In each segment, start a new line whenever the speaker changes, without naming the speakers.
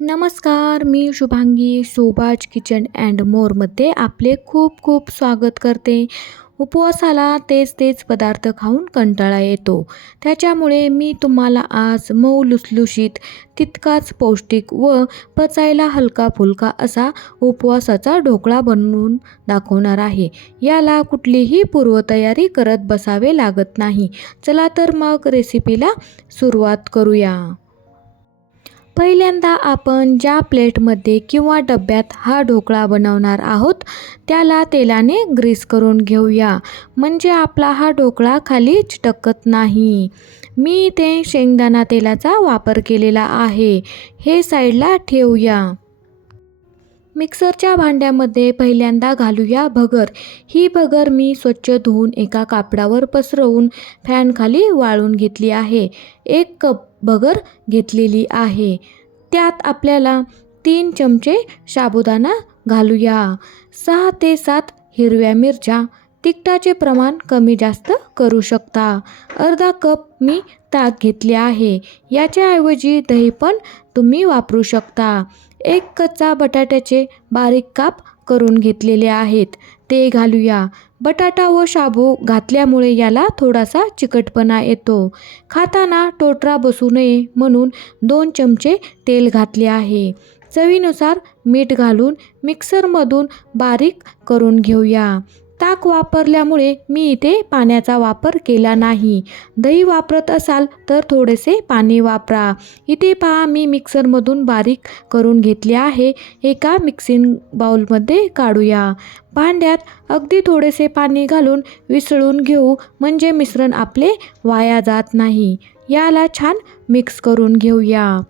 नमस्कार मी Shubhangi Shobha's kitchen and मोरमध्ये आपले खूप खूप स्वागत करते. उपवासाला तेच तेच पदार्थ खाऊन कंटाळा येतो. त्याच्यामुळे मी तुम्हाला आज मऊ लुसलुशीत तितकाच पौष्टिक व पचायला हलका फुलका असा उपवासाचा ढोकळा बनवून दाखवणार आहे. याला कुठलीही पूर्वतयारी करत बसावे लागत नाही. चला तर मग रेसिपीला सुरुवात करूया. पहिल्यांदा आपण ज्या प्लेटमध्ये किंवा डब्यात हा ढोकळा बनवणार आहोत त्याला तेलाने ग्रीस करून घेऊया. म्हणजे आपला हा ढोकळा खाली चिटकत नाही. मी इथे शेंगदाणा तेलाचा वापर केलेला आहे. हे साईडला ठेवूया. मिक्सरच्या भांड्यामध्ये पहिल्यांदा घालूया भगर. ही भगर मी स्वच्छ धुवून एका कापडावर पसरवून फॅनखाली वाळून घेतली आहे. एक कप बगर घेतलेली आहे. त्यात आपल्याला तीन चमचे साबुदाणा घालूया. सहा ते सात हिरव्या मिरच्या तिखटाचे प्रमाण कमी जास्त करू शकता. अर्धा कप मी ताक घेतले आहे. याच्याऐवजी दही पण तुम्ही वापरू शकता. एक कच्चा बटाट्याचे बारीक काप करून घेतलेले आहेत. ते घालूया. बटाटा व शाबू घातल्यामुळे याला थोडासा चिकटपणा येतो. खाताना टोटरा बसू नये म्हणून दोन चमचे तेल घातले आहे. चवीनुसार मीठ घालून मिक्सरमधून बारीक करून घेऊया. ताक वापरल्यामुळे मी इथे पाण्याचा वापर केला नाही. दही वापरत असाल तर थोडेसे पाणी वापरा. इथे पहा मी मिक्सरमधून बारीक करून घेतले आहे. एका मिक्सिंग बाउलमध्ये काढूया. भांड्यात अगदी थोडेसे पाणी घालून विसळून घेऊ म्हणजे मिश्रण आपले वाया जात नाही. याला छान मिक्स करून घेऊया.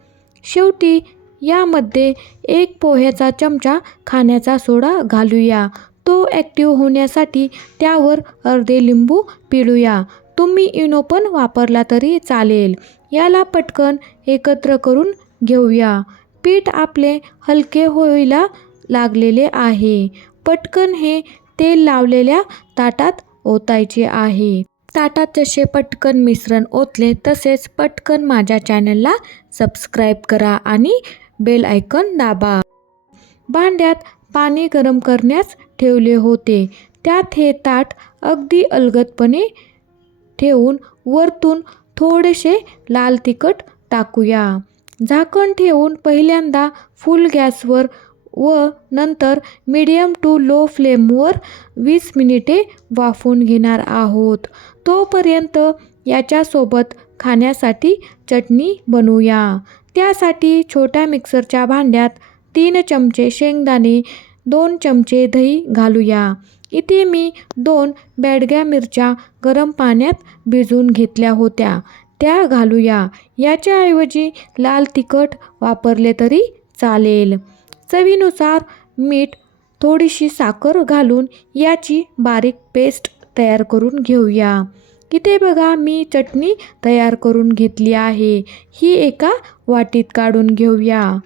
शेवटी यामध्ये एक पोह्याचा चमचा खाण्याचा सोडा घालूया. तो ॲक्टिव्ह होण्यासाठी त्यावर अर्धे लिंबू पिळूया. तुम्ही इनो पण वापरला तरी चालेल. याला पटकन एकत्र करून घेऊया. पीठ आपले हलके होईला लागलेले आहे. पटकन हे तेल लावलेल्या ताटात ओतायचे आहे. ताटात जसे पटकन मिश्रण ओतले तसेच पटकन माझ्या चॅनलला सबस्क्राईब करा आणि बेल आयकॉन दाबा. भांड्यात पाणी गरम करण्यास ठेवले होते. त्यात हे ताट अगदी अलगदपणे ठेवून वरतून थोडेसे लाल तिखट टाकूया. झाकण ठेवून पहिल्यांदा फुल गॅसवर व नंतर मीडियम टू लो फ्लेमवर वीस मिनिटे वाफवून घेणार आहोत. तोपर्यंत याच्यासोबत खाण्यासाठी चटणी बनवूया. त्यासाठी छोट्या मिक्सरच्या भांड्यात तीन चमचे शेंगदाणे दोन चमचे दही घालूया. इथे मी दोन बॅडग्या मिरच्या गरम पाण्यात भिजवून घेतल्या होत्या. त्या घालूया. याच्याऐवजी लाल तिखट वापरले तरी चालेल. चवीनुसार मीठ थोडीशी साखर घालून याची बारीक पेस्ट तयार करून घेऊया. इथे बघा मी चटणी तयार करून घेतली आहे. ही एका वाटीत काढून घेऊया.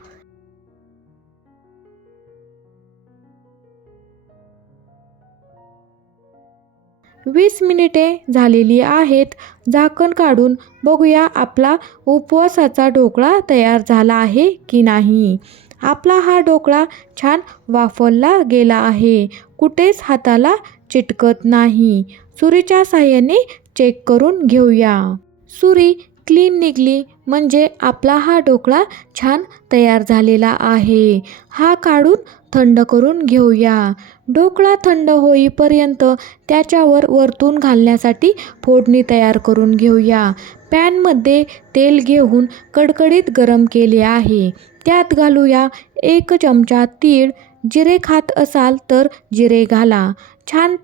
वीस मिनिटे झालेली आहेत. झाकण काढून बघूया आपला उपवासाचा ढोकळा तयार झाला आहे की नाही. आपला हा ढोकळा छान वाफवला गेला आहे. कुठेच हाताला चिटकत नाही. सुरीच्या साह्याने चेक करून घेऊया. सुरी क्लीन निघली म्हणजे आपला हा ढोकळा छान तयार झालेला आहे. हा काढून थंड करून घेऊया. ढोकळा थंड होईपर्यंत त्याच्यावर वरतून घालण्यासाठी फोडणी तयार करून घेऊया. पॅनमध्ये तेल घेऊन कडकडीत गरम केले आहे. त्यात घालूया एक चमचा तीळ. जिरे खात असाल तर जिरे घाला. छान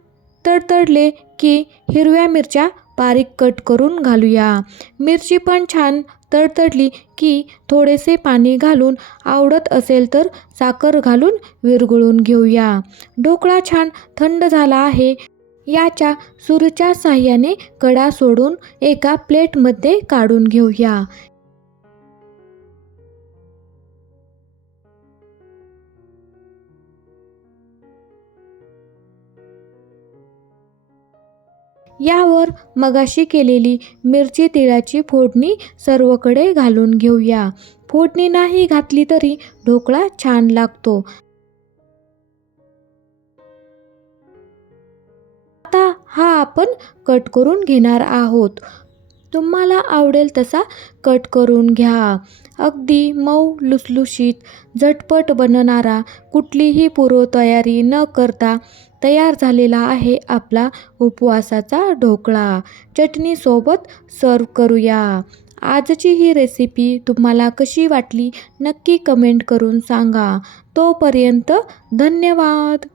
तडतडले की हिरव्या मिरच्या बारीक कट करून घालूया. मिरची पण छान तडतडली की थोडेसे पाणी घालून आवडत असेल तर साखर घालून विरघळून घेऊया. ढोकळा छान थंड झाला आहे. याच्या सुरीच्या साह्याने कडा सोडून एका प्लेटमध्ये काढून घेऊया. यावर मगाशी केलेली मिरची तिळाची फोडणी सर्वकडे घालून घेऊया. फोडणी नाही घातली तरी ढोकळा छान लागतो. आता हा आपण कट करून घेणार आहोत. तुम्हाला आवडेल तसा कट करून घ्या. अगदी मऊ लुसलुशीत झटपट बनणारा कुठलीही पूर्वतयारी न करता तयार झालेला आहे आपला उपवासाचा ढोकळा. चटणीसोबत सर्व करूया. आजची ही रेसिपी तुम्हाला कशी वाटली नक्की कमेंट करून सांगा. तोपर्यंत धन्यवाद.